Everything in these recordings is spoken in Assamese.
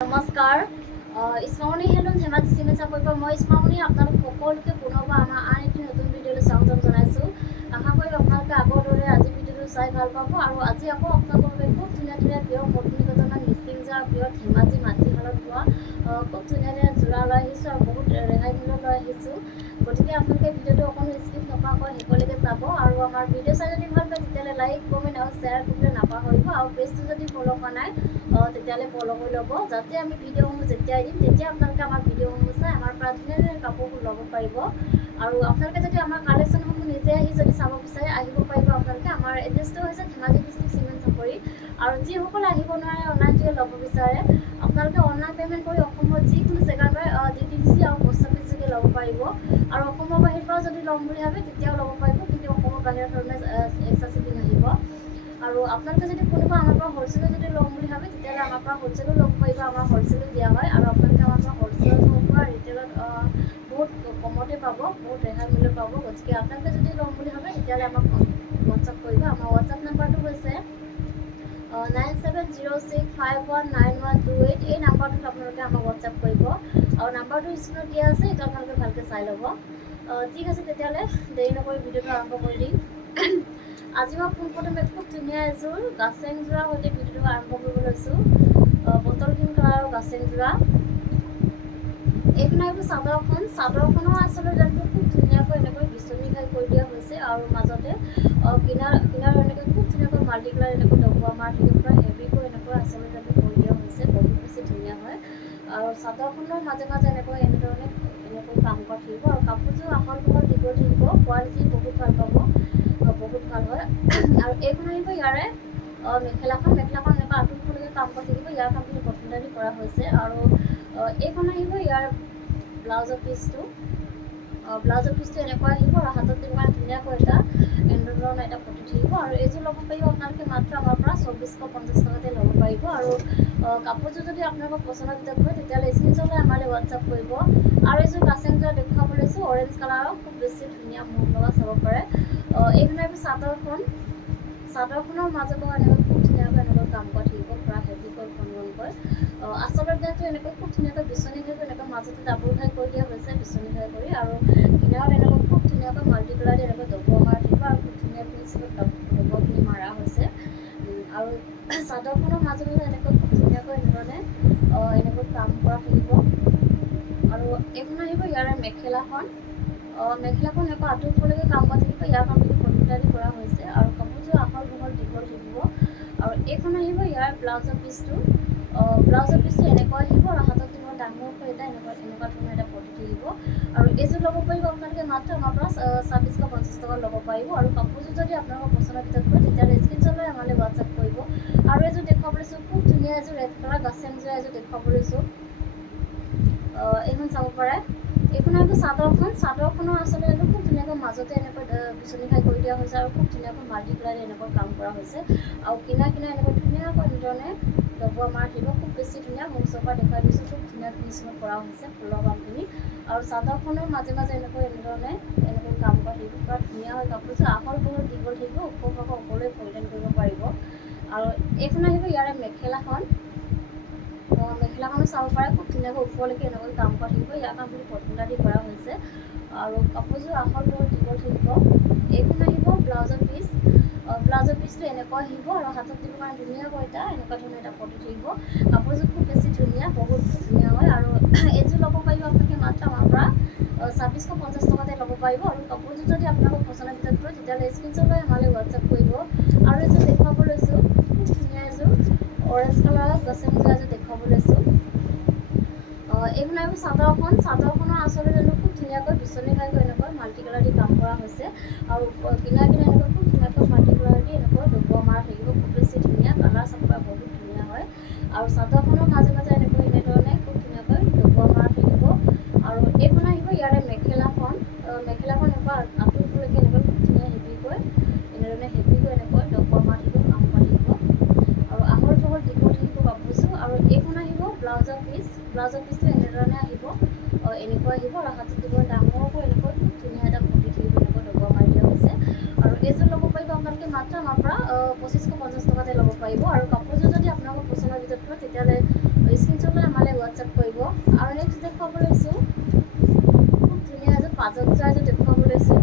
নমস্কাৰ ইছমামণি হেলুম ধেমাজি চিমেচা পৰিব মই ইছমামণি আপোনালোক সকলোকে পুনৰবাৰ আমাৰ আন এটি নতুন ভিডিঅ'লৈ স্বাগতম জনাইছোঁ। আশা কৰিম আপোনালোকে আগৰ দৰে আজি ভিডিঅ'টো চাই ভাল পাব আৰু আজি আকৌ আপোনালোকৰ খুব ধুনীয়া ধুনীয়া প্ৰিয় পত্নীগতমান মিচিং যোৰা প্ৰিয় ধেমাজি মাটিশালত পোৱা খুব ধুনীয়া ধুনীয়া যোৰা লৈ আহিছোঁ আৰু বহুত ৰেহাই মূল্যত লৈ আহিছোঁ। গতিকে আপোনালোকে ভিডিঅ'টো অকণো স্কিপ নকৰাকৈ শেষলৈকে চাব আৰু আমাৰ ভিডিঅ' চাই যদি ভাল পায় তেতিয়াহ'লে লাইক কমেণ্ট আৰু শ্বেয়াৰ কৰিবলৈ নাপাহৰিব আৰু পেজটো যদি ফ'ল' কৰা নাই তেতিয়াহ'লে ফ'ল' কৰি ল'ব, যাতে আমি ভিডিঅ'সমূহ যেতিয়াই দিম তেতিয়া আপোনালোকে আমাৰ ভিডিঅ'সমূহ চাই আমাৰ পৰা ধুনীয়া ধুনীয়া কাপোৰবোৰ ল'ব পাৰিব। আৰু আপোনালোকে যদি আমাৰ কালেকশ্যনসমূহ নিজে আহি যদি চাব বিচাৰে আহিব পাৰিব। আপোনালোকে আমাৰ এড্ৰেছটো হৈছে ধেমাজি ডিষ্ট্ৰিক্ট চিমেণ্ট চাপৰি আৰু যিসকলে আহিব নোৱাৰে অনলাইন যোগে ল'ব বিচাৰে আপোনালোকে অনলাইন পে'মেণ্ট কৰি অসমৰ যিকোনো জেগাৰ পৰা DTC আৰু পোষ্ট অফিচ যোগে ল'ব পাৰিব আৰু অসমৰ বাহিৰৰ পৰা যদি ল'ম বুলি ভাবে তেতিয়াও ল'ব পাৰিব, কিন্তু অসমৰ বাহিৰৰ ধৰণে এক্সট্ৰা শ্বিপিং আহিব। আৰু আপোনালোকে যদি কোনোবা আমাৰ পৰা হ'লচেলো যদি ল'ম বুলি ভাবে তেতিয়াহ'লে আমাৰ পৰা হ'লচেলো ল'ব পাৰিব। আমাৰ হ'লচেলো দিয়া হয় আৰু আপোনালোকে আমাৰ পৰা হ'লচেলত হওক বা ৰিটেইলত বহুত কমতে পাব, বহুত ৰেহাই মূল্য পাব। গতিকে আপোনালোকে যদি ল'ম বুলি ভাবে তেতিয়াহ'লে আমাক হোৱাটছআপ কৰিব। আমাৰ হোৱাটছআপ নাম্বাৰটো হৈছে 9706519128। এই নাম্বাৰটোত আপোনালোকে আমাক হোৱাটছআপ কৰিব আৰু নাম্বাৰটো স্ক্ৰীণত দিয়া আছে, এইটো আপোনালোকে ভালকৈ চাই ল'ব। ঠিক আছে, তেতিয়াহ'লে দেৰি নকৰি ভিডিঅ'টো আৰম্ভ কৰি দিম। আজি মই পোনপ্ৰথমে খুব ধুনীয়া এযোৰ গাছেং যোৰাৰ সৈতে ভিডিঅ'টো আৰম্ভ কৰিব লৈছোঁ। বটল গ্ৰীণ কালাৰৰ গাছেং যোৰা। এইখন আহিব চাদৰখনৰ আচলতে দামটো খুব ধুনীয়াকৈ এনেকৈ বিচনী ঘাই কৰি দিয়া হৈছে আৰু মাজতে কিনাৰ এনেকৈ খুব ধুনীয়াকৈ মাল্টি কালাৰ এনেকৈ ডবোৱা মাৰ থাকিব পৰা হেভিকৈ এনেকৈ আচলতে দামটো কৰি দিয়া হৈছে, বহুত বেছি ধুনীয়া হয়। আৰু চাদৰখনৰ মাজে মাজে এনেকৈ কাম কৰা থাকিব আৰু কাপোৰযোৰ আহল বহল দীঘল থাকিব, কোৱালিটি বহুত ভাল পাব, বহুত ভাল হয়। আৰু এইখন আহিব ইয়াৰে মেখেলাখন এনেকুৱা আঁঠুৰলৈকে কাম কৰি থাকিব, ইয়াৰ কামখিনি পচন্দাৰি কৰা হৈছে। আৰু এইখন আহিব ইয়াৰ ব্লাউজৰ পিচটো এনেকুৱা আহিব আৰু হাতত ইমান ধুনীয়াকৈ এটা এণ্ড্ৰইডৰ এটা পতি থাকিব। আৰু এইযোৰ ল'ব পাৰিব আপোনালোকে মাত্ৰ আমাৰ পৰা 2450 টকাতে ল'ব পাৰিব। আৰু কাপোৰযোৰ যদি আপোনালোকৰ পচন্দৰ ভিতৰত হয় তেতিয়াহ'লে স্ক্ৰীনশ্বট লৈ আমালৈ হোৱাটছআপ কৰিব। আৰু এইযোৰ গাছেং যোৰা দেখুৱাব লৈছোঁ অৰেঞ্জ কালাৰৰ, খুব বেছি ধুনীয়া মুখ লগা চাব পাৰে। এইখন আহিব চাদৰখনৰ মাজতো এনেকৈ খুব ধুনীয়াকৈ এনেকৈ কাম কৰা থাকিব, পুৰা হেভিকৈ ঘনকৈ। আচলতে এনেকৈ খুব ধুনীয়াকৈ বিচনী ঘাইকৈ এনেকৈ মাজতে ডাবুল ঘাই কৰি দিয়া হৈছে, বিচনী ঘাই কৰি। আৰু কিনাৰত এনেকৈ খুব ধুনীয়াকৈ মাল্টি কালাৰ দি এনেকৈ ডবোৱা মাৰা থাকিব আৰু খুব ধুনীয়া ফিনিচিঙত ডবোৱাখিনি মাৰা হৈছে। আৰু চাদৰখনৰ মাজতো এনেকৈ খুব ধুনীয়াকৈ এনেকৈ কাম কৰা থাকিব। আৰু এইখন আহিব ইয়াৰে মেখেলাখন এনেকৈ আঁঠুৰলৈকে কাম কৰা থাকিব, ইয়াৰ কামখিনি পটুটাৰি কৰা হৈছে আৰু কাপোৰযোৰ আহল বহল দীঘল থাকিব। আৰু এইখন আহিব ইয়াৰ ব্লাউজৰ পিচটো এনেকুৱা আহিব আৰু হাতত দিব ডাঙৰকৈ এটা এনেকুৱা ধৰণৰ এটা পতি থাকিব। আৰু এইযোৰ ল'ব পাৰিব আপোনালোকে মাত্ৰ আমাৰ পৰা 2650 টকা ল'ব পাৰিব। আৰু কাপোৰযোৰ যদি আপোনালোকৰ পচন্দৰ ভিতৰত হয় তেতিয়াহ'লে স্ক্ৰীনশ্বট লৈ আমালৈ হোৱাটছআপ কৰিব। আৰু এযোৰ দেখুৱাব লৈছোঁ খুব ধুনীয়া এযোৰ ৰেড কালাৰ গাছেং যোৰা এযোৰ দেখুৱাব লৈছোঁ। এইখন চাব পাৰে। এইখন আহিব চাদৰখনৰ আচলতে খুব ধুনীয়াকৈ মাজতে এনেকৈ বিচনী ঘাই কৰি দিয়া হৈছে আৰু খুব ধুনীয়াকৈ মাল্টি কালাৰ এনেকৈ কাম কৰা হৈছে। আৰু কিনাৰ এনেকৈ ধুনীয়াকৈ ডবোৱা মাৰ থাকিব, খুব বেছি ধুনীয়া। মোৰ ওচৰৰ পৰা দেখুৱাই দিছোঁ, খুব ধুনীয়া ফিনিচিঙত কৰা হৈছে ফুলৰ কামখিনি। আৰু চাদৰখনৰ মাজে মাজে এনেকৈ কাম কৰা থাকিব, পুৰা ধুনীয়া হয় কাপোৰযোৰ, আহল বহল দীঘল থাকিব, ওখ সকলোৱে পৰিধান কৰিব পাৰিব। আৰু এইখন আহিব ইয়াৰে মেখেলাখনো চাব পাৰে, খুব ধুনীয়াকৈ ওপৰলৈকে এনেকৈ কাম কৰা থাকিব, ইয়াৰ কামখিনি পচন্দাৰি কৰা হৈছে। আৰু কাপোৰযোৰ আহল বহল দীঘল থাকিব। এইখন আহিব ব্লাউজৰ পিচটো এনেকুৱা আহিব আৰু হাতত দিব কাৰণে ধুনীয়াকৈ এনেকুৱা ধৰণৰ এটা পতি থাকিব। কাপোৰযোৰ খুব বেছি ধুনীয়া, বহুত ধুনীয়া হয়। আৰু এইযোৰ ল'ব পাৰিব আপোনালোকে মাত্ৰ আমাৰ পৰা 2650 টকাতে ল'ব পাৰিব। আৰু কাপোৰযোৰ যদি আপোনালোকৰ পচন্দৰ ভিতৰত হয় তেতিয়াহ'লে স্ক্ৰীনশ্বট লৈ আমালৈ হোৱাটছআপ কৰিব। আৰু এযোৰ দেখুৱাব লৈছোঁ খুব ধুনীয়া এযোৰ অৰেঞ্জ কালাৰৰ গাছেং যোৰা এযোৰ দেখুৱাব লৈছোঁ। এইখন আহিব চাদৰখনৰ আচলতে খুব ধুনীয়াকৈ বিচনী ঘাইকৈ এনেকৈ মাল্টি কালাৰ দি কাম কৰা হৈছে। আৰু কিনাৰ এনেকৈ খুব ধুনীয়াকৈ মাল্টি কালাৰ দি এনেকৈ ডবোৱা মাৰা থাকিব, খুব বেছি ধুনীয়া, কালাৰ চাপৰা বহুত ধুনীয়া হয়। আৰু চাদৰখনৰ মাজে মাজে এনেধৰণে খুব ধুনীয়াকৈ ডবোৱা মাৰা থাকিব। আৰু এইখন আহিব ইয়াৰে মেখেলাখন এনেকুৱা আঁঠুৰলৈকে এনেকৈ খুব ধুনীয়া হেভিকৈ এনেকৈ ডবোৱা মাৰা থাকিব, কাম কৰা থাকিব। আৰু আহল বহল দীঘল থাকিব কাপোৰযোৰ। আৰু এইখন আহিব ব্লাউজৰ পিচটো এনেধৰণে আহিব, এনেকুৱা আহিব আৰু হাতত দিব ডাঙৰকৈ এনেকৈ খুব ধুনীয়া এটা পতি থাকিব, এনেকৈ ডবোৱা মাৰি দিয়া হৈছে। আৰু এইযোৰ ল'ব পাৰিব আপোনালোকে মাত্ৰ আমাৰ পৰা 2550 টকাতে ল'ব পাৰিব। আৰু কাপোৰযোৰ যদি আপোনালোকৰ পচন্দৰ ভিতৰত হয় তেতিয়াহ'লে স্ক্ৰীনশ্বট লৈ আমালৈ হোৱাটছআপ কৰিব। আৰু নেক্সট দেখুৱাব লৈছোঁ খুব ধুনীয়া এযোৰ পাজত যোৱা এযোৰ দেখুৱাব লৈছোঁ।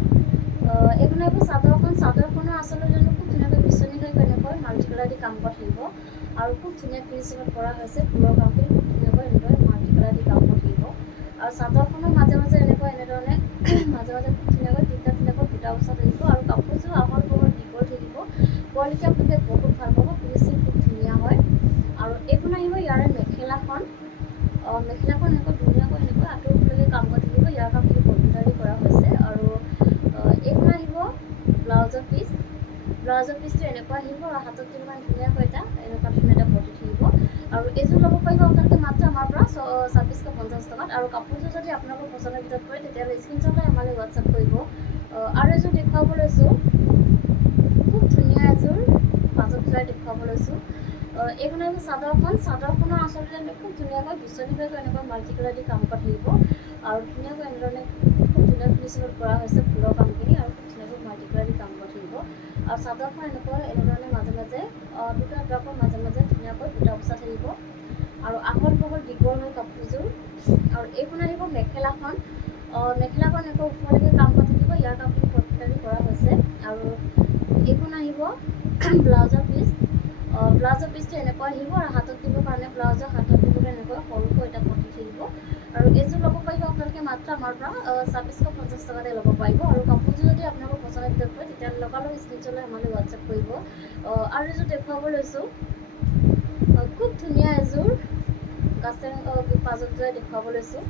এইখন আহিব চাদৰখন। চাদৰখনৰ আচলতে যোনটো খুব ধুনীয়াকৈ বিচনী হৈ এনেকৈ মাল্টি কালাৰ দি কাম কৰা থাকিব আৰু খুব ধুনীয়া ফিনিচিঙত কৰা হৈছে। ফুলৰ কামখিনি খুব ধুনীয়াকৈ এনেদৰে মাল্টি কালাৰ দি কাম কৰি থাকিব। আৰু চাদৰখনৰ মাজে মাজে এনেধৰণে মাজে মাজে খুব ধুনীয়াকৈ তিনিটাকৈ বুটা বচা থাকিব আৰু কাপোৰযোৰ আহল বহল দীঘল থাকিব। কোৱালিটি আপোনালোকে বহুত ভাল পাব, ফিনিচিং খুব ধুনীয়া হয়। আৰু এইখন আহিব ইয়াৰে মেখেলাখন। মেখেলাখন এনেকৈ ধুনীয়াকৈ আঁতৰলৈকে কাম কৰি থাকিব। ইয়াৰ কামখিনি কম্পিউটাৰী কৰা হৈছে। আৰু এইখন আহিব ব্লাউজৰ পিচ। ব্লাউজৰ পিচটো এনেকুৱা আহিব আৰু হাতত কিমান ধুনীয়াকৈ এনেকুৱা ধুনীয়া এটা পটি থাকিব। আৰু এইযোৰ ল'ব পাৰিব আপোনালোকে মাত্ৰ আমাৰ পৰা 2650 টকাত। আৰু কাপোৰযোৰ যদি আপোনালোকৰ পচন্দৰ ভিতৰত পৰে তেতিয়াহ'লে স্ক্ৰীনশ্বট লৈ আমালৈ হোৱাটছআপ কৰিব। আৰু এযোৰ দেখুৱাব লৈছোঁ খুব ধুনীয়া এযোৰ পাজত যোৱাই দেখুৱাব লৈছোঁ। এইখন আহিব চাদৰখন। চাদৰখনৰ আচলতে খুব ধুনীয়াকৈ বিচনী হৈ এনেকুৱা মাল্টি কালাৰ দি কাম কৰা থাকিব আৰু ধুনীয়াকৈ এনেধৰণে খুব ধুনীয়া ফিনিচিঙত কৰা হৈছে ফুলৰ কামখিনি আৰু খুব ধুনীয়াকৈ মাল্টি কালাৰ দি কাম কৰা থাকিব। আৰু চাদৰখন এনেধৰণে মাজে মাজে দুটাকৈ মাজে মাজে ধুনীয়াকৈ বুটা বচা থাকিব আৰু আহল বহল দীঘল হয় কাপোৰযোৰ। আৰু এইখন আহিব মেখেলাখন। মেখেলাখন এনেকৈ ওপৰলৈকে কাম কৰি থাকিব। ইয়াৰ কামখিনি কম্পিউটাৰী কৰা হৈছে। আৰু এইখন আহিব ব্লাউজৰ পিচ। ব্লাউজৰ পিচটো এনেকুৱা আহিব আৰু হাতত দিবৰ কাৰণে ব্লাউজৰ হাতত দিবলৈ এনেকুৱা সৰুকৈ এটা পটি থাকিব। আৰু এইযোৰ ল'ব পাৰিব আপোনালোকে মাত্ৰ আমাৰ পৰা 2650 টকাতে ল'ব পাৰিব। আৰু কাপোৰযোৰ যদি আপোনালোকৰ পচন্দৰ ভিতৰত পৰে তেতিয়াহ'লে লগালগ স্ক্ৰীনশ্বট লৈ আমালৈ হোৱাটছআপ কৰিব। আৰু এযোৰ দেখুৱাব লৈছোঁ খুব ধুনীয়া এযোৰ কাছে পাজত যোৱাই দেখুৱাব লৈছোঁ।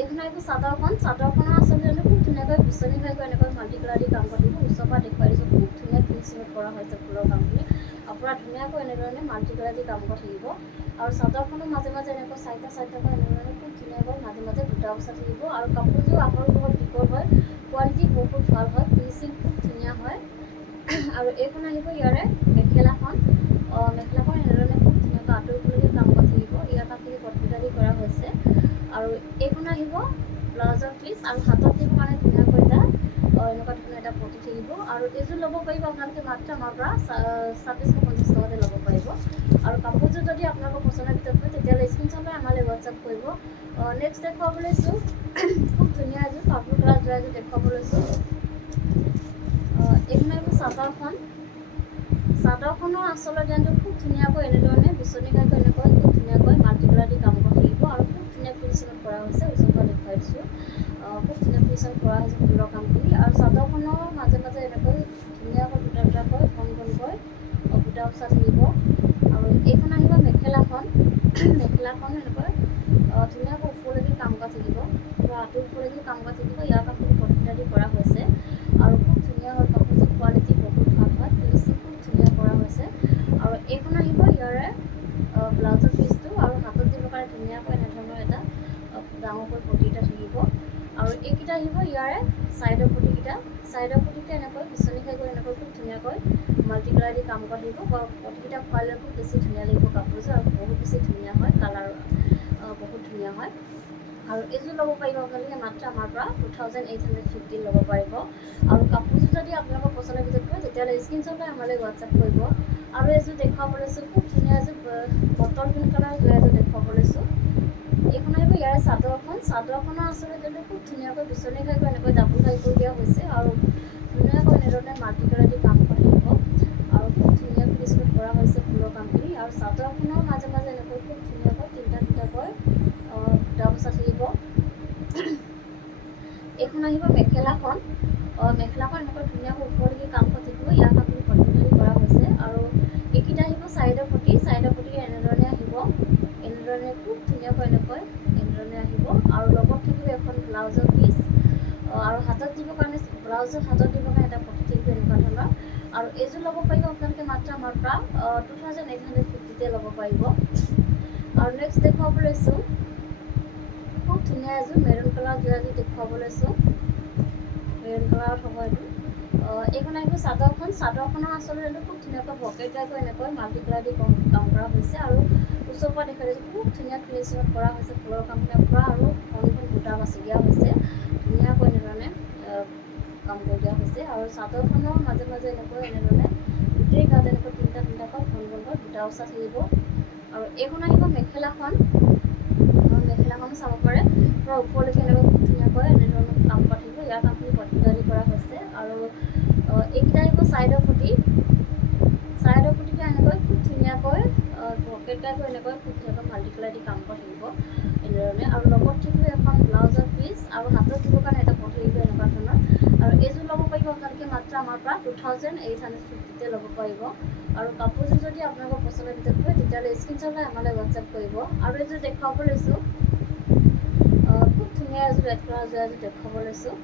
এইখন আহিব চাদৰখন। চাদৰখনৰ আচলতে খুব ধুনীয়াকৈ বিচনী হৈ এনেকৈ মাল্টি কালাৰ দি কাম কৰি থাকিব। ওচৰৰ পৰা দেখুৱাই দিছোঁ খুব ধুনীয়া ফিনিচিঙত কৰা হৈছে ফুলৰ কামখিনি। আপোনাৰ ধুনীয়াকৈ এনেধৰণে মাল্টি কালাৰ দি কাম কৰি থাকিব। আৰু চাদৰখনৰ মাজে মাজে এনেকৈ চাৰিটাকৈ এনেধৰণে খুব ধুনীয়াকৈ মাজে মাজে বুটা বচা থাকিব। আৰু কাপোৰযোৰ আহল বহল দীঘল হয়, কোৱালিটি বহুত ভাল হয়, ফিনিচিং খুব ধুনীয়া হয়। আৰু এইখন আহিব ইয়াৰে মেখেলাখন। মেখেলাখন এনেধৰণে খুব ধুনীয়াকৈ আঁতৰলৈকে কাম কৰি থাকিব। ইয়াৰ কামখিনি কম্পিউটাৰী কৰা হৈছে। আৰু এইখন আহিব ব্লাউজৰ পিচ আৰু হাতত দিব কাৰণে ধুনীয়াকৈ এনেকুৱা ধৰণৰ এটা পটি থাকিব। আৰু এইযোৰ ল'ব পাৰিব আপোনালোকে মাত্ৰ আমাৰ পৰা 2650 টকাতে ল'ব পাৰিব। আৰু কাপোৰযোৰ যদি আপোনালোকৰ পচন্দৰ ভিতৰত পৰে তেতিয়াহ'লে স্ক্ৰীনশ্বট লৈ আমালৈ হোৱাটছআপ কৰিব। নেক্সট দেখুৱাব লৈছোঁ খুব ধুনীয়া এযোৰ পাৰ্পল কালাৰ যোৱা এযোৰ দেখুৱাব লৈছোঁ। এইখন আহিব চাদৰখন। চাদৰখনৰ আচলতে খুব ধুনীয়াকৈ এনেধৰণে বিচনী হৈ এনেকৈ খুব ধুনীয়াকৈ মাল্টি কালাৰ দি কাম কৰি থাকিব আৰু খুব ধুনীয়া ফিনিচিঙত কৰা হৈছে। ওচৰৰ পৰা দেখুৱাই দিছোঁ খুব ধুনীয়া ফিনিচিং কৰা হৈছে ফুলৰ কামখিনি। আৰু চাদৰখনৰ মাজে মাজে এনেকৈ ধুনীয়াকৈ দুটাকৈ ঘনকৈ বুটা বচা থাকিব। আৰু এইখন আহিব মেখেলাখন। মেখেলাখন এনেকৈ ধুনীয়াকৈ ওপৰলৈকে কাম কৰা থাকিব, আঁতৰ ওপৰলৈকে কাম কৰা থাকিব। ইয়াৰ কাপোৰ কম্পিউটাৰী কৰা হৈছে আৰু খুব ধুনীয়া হয়। কাপোৰযোৰ কোৱালিটি বহুত ভাল হয়, ফিনিচিং খুব ধুনীয়া কৰা হৈছে। আৰু এইখন আহিব ইয়াৰে ব্লাউজৰ পিচটো আৰু হাতত দিবৰ কাৰণে ধুনীয়াকৈ এনেধৰণৰ এটা ডাঙৰকৈ পটি এটা থাকিব। আৰু এইকেইটা আহিব ইয়াৰে ছাইডৰ পটিকেইটা। ছাইডৰ পটিকেইটা এনেকৈ বিচনী খাই এনেকৈ খুব ধুনীয়াকৈ মাল্টি কালাৰ দি কাম কৰি থাকিব। পটিকেইটা খোৱালে খুব বেছি ধুনীয়া লাগিব কাপোৰযোৰ আৰু বহুত বেছি ধুনীয়া হয়, কালাৰ বহুত ধুনীয়া হয়। আৰু এইযোৰ ল'ব পাৰিব আপোনালোকে মাত্ৰ আমাৰ পৰা 2850 ল'ব পাৰিব। আৰু কাপোৰযোৰ যদি আপোনালোকৰ পচন্দৰ ভিতৰত পৰে তেতিয়াহ'লে স্ক্ৰীনশ্বট লৈ আমালৈ হোৱাটছআপ কৰিব। আৰু এযোৰ দেখুৱাব লৈছোঁ খুব ধুনীয়া এযোৰ বটল গ্ৰীণ কালাৰ যোৱা এযোৰ দেখুৱাব লৈছোঁ। এইখন আহিব ইয়াৰে চাদৰখন। চাদৰখনৰ আচলতে খুব ধুনীয়াকৈ বিচনী খাই এনেকৈ ডাবুল খাই কৰি দিয়া হৈছে আৰু ধুনীয়াকৈ এনেধৰণে মাল্টি কালাৰ দি কাম কৰি থাকিব আৰু খুব ধুনীয়া ফিনিচিঙত কৰা হৈছে ফুলৰ কামখিনি। আৰু চাদৰখনৰ মাজে মাজে এনেকৈ খুব ধুনীয়াকৈ তিনিটাকৈ বুটা বচা থাকিব। এইখন আহিব মেখেলাখন। মেখেলাখন এনেকৈ ধুনীয়াকৈ ওপৰলৈকে কাম কৰি থাকিব। ইয়াৰ কামখিনি কম্পিউটাৰী কৰা হৈছে। আৰু এইকেইটা আহিব ছাইডৰ পটি। ছাইডৰ পটি এনেধৰণে আহিব, এনেধৰণে খুব ধুনীয়াকৈ এনেধৰণে আহিব। আৰু লগত থাকিব এখন ব্লাউজৰ পিচ আৰু হাতত দিবৰ কাৰণে ব্লাউজৰ হাতত দিবৰ কাৰণে এটা পটি থাকিব এনেকুৱা ধৰণৰ। আৰু এইযোৰ ল'ব পাৰিব আপোনালোকে মাত্ৰ আমাৰ পৰা 2850তে ল'ব পাৰিব। আৰু নেক্সট দেখুৱাব লৈছোঁ খুব ধুনীয়া এযোৰ মেৰুন কালাৰ যোৱা এযোৰ দেখুৱাব লৈছোঁ। মেৰুন কালাৰত হ'ব এইটো। এইখন আহিব চাদৰখন। চাদৰখনৰ আচলতে খুব ধুনীয়াকৈ বকেট টাইপৰ এনেকৈ মাল্টি কালাৰ দি কাম কৰা হৈছে আৰু ওচৰৰ পৰা দেখুৱাই দিছোঁ খুব ধুনীয়া ফিনিচিঙত কৰা হৈছে ফুলৰ কামখিনি পৰা। আৰু ঘন বুটা বাছি দিয়া হৈছে, ধুনীয়াকৈ এনেধৰণে কাম কৰি দিয়া হৈছে। আৰু চাদৰখনৰ মাজে মাজে এনেধৰণে গোটেই গাত এনেকৈ তিনিটাকৈ ঘন বুটা বচা থাকিব। আৰু এইখন আহিব মেখেলাখন। মেখেলাখনো চাব পাৰে, পূৰা ওপৰলৈকে এনেকৈ খুব ধুনীয়াকৈ এনেধৰণৰ কাম কৰা থাকিব। ইয়াৰ কামখিনি পটিদালি কৰা হৈছে। আৰু এইকেইটা আহিব ছাইডৰ পটি। ছাইডৰ পটিটো এনেকৈ খুব ধুনীয়াকৈ পকেট টাইপৰ এনেকৈ খুব ধুনীয়াকৈ মাল্টি কালাৰ দি কাম কৰা থাকিব এনেধৰণে। আৰু লগত থাকিব এখন ব্লাউজৰ পিচ আৰু হাতত দিবৰ কাৰণে এটা পটি থাকিব এনেকুৱা ধৰণৰ। আৰু এইযোৰ ল'ব পাৰিব আপোনালোকে মাত্ৰ আমাৰ পৰা 2850তে ল'ব পাৰিব। আৰু কাপোৰযোৰ যদি আপোনালোকৰ পচন্দৰ ভিতৰত হয় তেতিয়াহ'লে স্ক্ৰীনশ্বট লৈ আমালৈ হোৱাটছআপ কৰিব। আৰু এইযোৰ দেখুৱাব লৈছোঁ, খুব ধুনীয়া এযোৰ ৰেড কালাৰ এযোৰ দেখুৱাব লৈছোঁ।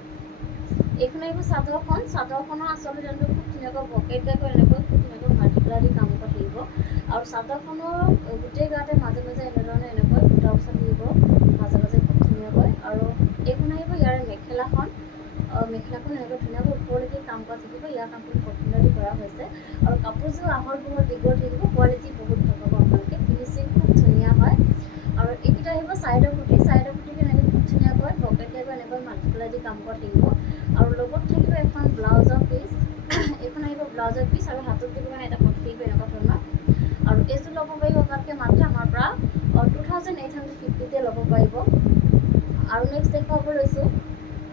এইখন আহিব চাদৰখন। চাদৰখনৰ আচলতে যোনটো খুব ধুনীয়াকৈ পকেট টাইপৰ এনেকৈ খুব ধুনীয়াকৈ মাল্টি কালাৰ দি কাম কৰা থাকিব। আৰু চাদৰখনৰ গোটেই গাতে মাজে মাজে এনেধৰণে এনেকৈ বুটা বচা থাকিব মাজে মাজে খুব ধুনীয়াকৈ। আৰু এইখন আহিব ইয়াৰে মেখেলাখন। মেখেলাখন এনেকৈ ধুনীয়াকৈ ওপৰলৈকে কাম কৰা থাকিব। ইয়াৰ কামখিনি পটিদালি কৰা হৈছে। আৰু কাপোৰযোৰ আহল বহল দীঘল থাকিব, কোৱালিটি বহুত ভাল পাব আপোনালোকে, ফিনিচিং খুব ধুনীয়া হয়। আৰু এইকেইটা আহিব ছাইডৰ পটি। ছাইডৰ পটিটো এনেকৈ খুব ধুনীয়াকৈ পকেট টাইপৰ এনেকৈ মাল্টি কালাৰ দি কাম কৰা থাকিব। আৰু লগত থাকিব এখন ব্লাউজৰ পিচ। এইখন আহিব ব্লাউজৰ পিচ আৰু হাতত দিব কাৰণে এটা পটি থাকিব এনেকুৱা ধৰণৰ। আৰু এইযোৰ ল'ব পাৰিব আপোনালোকে মাত্ৰ আমাৰ পৰা 2850তে ল'ব পাৰিব। আৰু নেক্সট দেখুৱাব লৈছোঁ,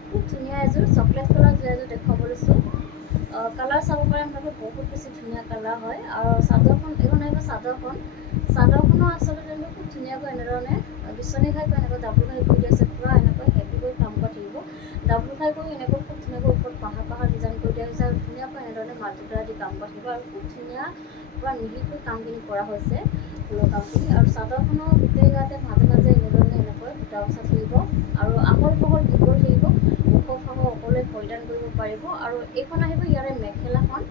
খুব ধুনীয়া এযোৰ চকলেট কালাৰ এযোৰ দেখুৱাব লৈছোঁ। কালাৰ চাব পাৰে আপোনালোকে, বহুত বেছি ধুনীয়া কালাৰ হয়। আৰু চাদৰখন, এইখন আহিব চাদৰখন। চাদৰখনৰ আচলতে যোনটো খুব ধুনীয়াকৈ এনেধৰণে বিচনী ঘাইকৈ এনেকৈ ডাবুল ঘাই কৰি দিয়া আছে, পূৰা এনেকৈ হেভিকৈ কাম কৰা থাকিব। ডাবুল ঘাই কৰি এনেকৈ খুব ধুনীয়াকৈ ওপৰত পাহাৰ পাহাৰ ডিজাইন কৰি দিয়া হৈছে। আৰু ধুনীয়াকৈ এনেধৰণে মাল্টি কালাৰ দি কাম কৰা থাকিব। আৰু খুব ধুনীয়া পূৰা মিহিকৈ কামখিনি কৰা হৈছে ফুলৰ কামখিনি। আৰু চাদৰখনৰ গোটেই গাতে মাজে মাজে এনেধৰণে এনেকৈ বুটা বচা থাকিব। আৰু আহল বহল দীঘল থাকিব, ওখ খাব সকলোৱে পৰিধান কৰিব পাৰিব। আৰু এইখন আহিব ইয়াৰে মেখেলাখন।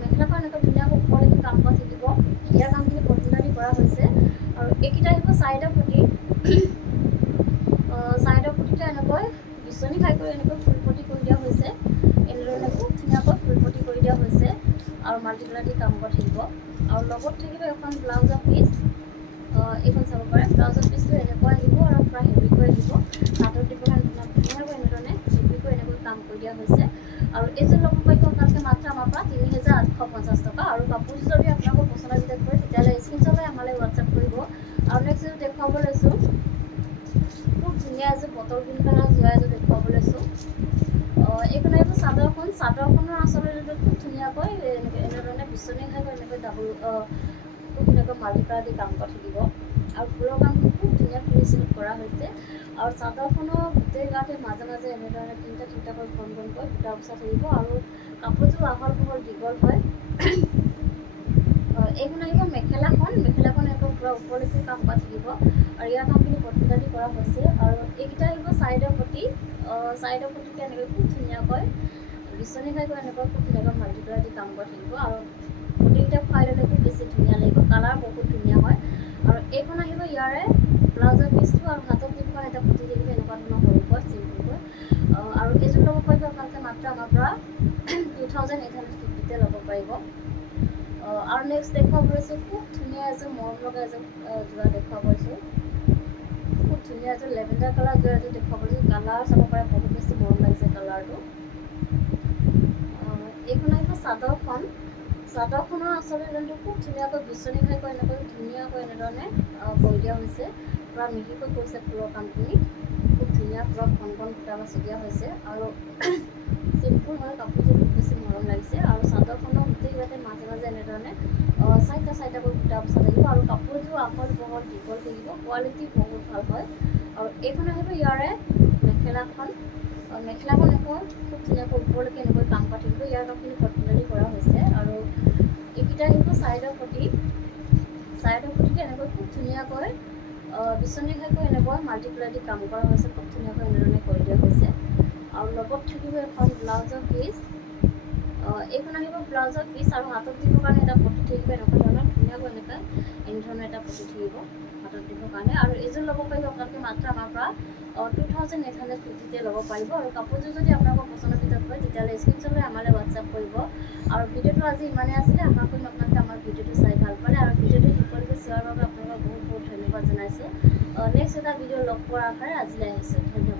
মেখেলাখন এনেকৈ ধুনীয়াকৈ ওপৰলৈকে কাম কৰা থাকিব। ইয়াৰ কামখিনি পটিদালি কৰা হৈছে। আৰু এইকেইটা আহিব ছাইডৰ পটি। ছাইডৰ পটিটো এনেকৈ বিচনী ঘাই কৰি এনেকৈ ফুল পটি কৰি দিয়া হৈছে। এনেধৰণে খুব ধুনীয়াকৈ ফুল পটি কৰি দিয়া হৈছে। আৰু মাল্টি কালাৰ দি কাম কৰা থাকিব। আৰু লগত থাকিব এখন ব্লাউজৰ পিচ। এইখন চাব পাৰে, ব্লাউজৰ পিচটো এনেকুৱা আহিব আৰু পূৰা হেভিকৈ আহিব। হাতত দিব কাৰণে ধুনীয়াকৈ এনেধৰণে হেভিকৈ এনেকৈ কাম কৰি দিয়া হৈছে। আৰু এইযোৰ ল'ব পাৰিব আপোনালোকে মাত্ৰ আমাৰ পৰা 3850 টকা। আৰু কাপোৰযোৰ যদি আপোনালোকৰ পচন্দৰ ভিতৰত কৰে তেতিয়াহ'লে স্ক্ৰীনশ্বট লৈ আমালৈ হোৱাটছআপ কৰিব। আৰু নেক্সট এযোৰ দেখুৱাব লৈছোঁ, খুব ধুনীয়া এযোৰ বটল গ্ৰীণ কালাৰ যোৰা এযোৰ দেখুৱাব লৈছোঁ। এইখন আহিব চাদৰখন। চাদৰখনৰ আচলতে যোনটো খুব ধুনীয়াকৈ এনেধৰণে বিচনী ঘাইকৈ এনেকৈ ডাবুল খুব ধুনীয়াকৈ মাল্টি কালাৰ দি কাম কৰা থাকিব। আৰু ফুলৰ কামখিনি খুব ধুনীয়া ফিনিচিঙত কৰা হৈছে। আৰু চাদৰখনৰ গোটেই গাতে মাজে মাজে এনেধৰণে তিনিটাকৈ ঘন ঘনকৈ বুটা বচা থাকিব। আৰু কাপোৰযোৰ আহল বহল দীঘল হয়। এইখন আহিব মেখেলাখন। মেখেলাখন এনেকৈ পূৰা ওপৰলৈকে কাম কৰা থাকিব। আৰু ইয়াৰ কামখিনি পটিদালি কৰা হৈছে। আৰু এইকেইটা আহিব ছাইডৰ পটি। ছাইডৰ পটিটো এনেকৈ খুব ধুনীয়াকৈ বিচনী ঘাইকৈ এনেকৈ খুব ধুনীয়াকৈ মাল্টি কালাৰ দি কাম কৰা থাকিব। আৰু পটিকেইটা খুৱাই ল'লে খুব বেছি ধুনীয়া লাগিব, কালাৰ বহুত ধুনীয়া হয়। আৰু এইখন আহিব ইয়াৰে ব্লাউজৰ পিচটো। আৰু হাতত দিব কাৰণে এটা পটি থাকিব এনেকুৱা ধৰণৰ সৰুকৈ চিম্পুলকৈ। আৰু এইযোৰ ল'ব পাৰিব আপোনালোকে মাত্ৰ আমাৰ পৰা 2850তে ল'ব পাৰিব। আৰু নেক্সট দেখুৱাব লৈছোঁ, খুব ধুনীয়া এযোৰ মৰম লগা এযোৰ যোৰা দেখুৱাব লৈছোঁ। খুব ধুনীয়া এযোৰ লেভেণ্ডাৰ কালাৰ যোৰা এযোৰ দেখুৱাব লৈছোঁ। কালাৰ চাব পাৰে, বহুত বেছি মৰম লাগিছে কালাৰটো। এইখন আহিব চাদৰখন। চাদৰখনৰ আচলতে যোনটো খুব ধুনীয়াকৈ বিচনী ঘাইকৈ এনেকৈ ধুনীয়াকৈ এনেধৰণে কৰি দিয়া হৈছে। পূৰা মিহিকৈ কৰিছে ফুলৰ কামখিনি, খুব ধুনীয়া পূৰা ঘন ঘন বুটা বাচি দিয়া হৈছে। আৰু চিম্পুল হয়, কাপোৰযোৰ খুব বেছি মৰম লাগিছে। আৰু চাদৰখনৰ গোটেই গাতে মাজে মাজে এনেধৰণে চাৰিটাকৈ বুটা বচা থাকিব। আৰু কাপোৰযোৰ আহল বহল দীঘল থাকিব, কোৱালিটি বহুত ভাল হয়। আৰু এইখন আহিব ইয়াৰে মেখেলাখন। মেখেলাখন এনেকৈ খুব ধুনীয়াকৈ ওপৰলৈকে এনেকৈ কাম কৰা থাকিব। ইয়াৰ কামখিনি পটিদালি কৰা হৈছে। আৰু এইকেইটা আহিব ছাইডৰ পটি। ছাইডৰ পটিটো এনেকৈ খুব ধুনীয়াকৈ বিচনী ঘাইকৈ এনেকৈ মাল্টি কালাৰ দি কাম কৰা হৈছে। খুব ধুনীয়াকৈ এনেধৰণে কৰি দিয়া হৈছে। আৰু লগত থাকিব এখন ব্লাউজৰ পিচ। এইখন আহিব ব্লাউজৰ পিচ। আৰু হাতত দিবৰ কাৰণে এটা পটি থাকিব এনেকুৱা ধৰণৰ, ধুনীয়াকৈ এনেধৰণৰ এটা পটি থাকিব হাতত দিবৰ কাৰণে। আৰু এইযোৰ ল'ব পাৰিব আপোনালোকে মাত্ৰ আমাৰ পৰা 2850তে ল'ব পাৰিব। আৰু কাপোৰযোৰ যদি আপোনালোকৰ পচন্দৰ ভিতৰত হয় তেতিয়াহ'লে স্ক্ৰীনশ্বট লৈ আমালৈ হোৱাটছআপ কৰিব। আৰু ভিডিঅ'টো আজি ইমানেই আছিলে। আশা কৰিম আপোনালোকে আমাৰ ভিডিঅ'টো চাই ভাল পালে। আৰু ভিডিঅ'টো শেষলৈকে চোৱাৰ বাবে আপোনালোকক বহুত বহুত ধন্যবাদ জনাইছোঁ। নেক্সট এটা ভিডিঅ' লগ পোৱাৰ আশাৰে আজিলৈ আহিছোঁ। ধন্যবাদ।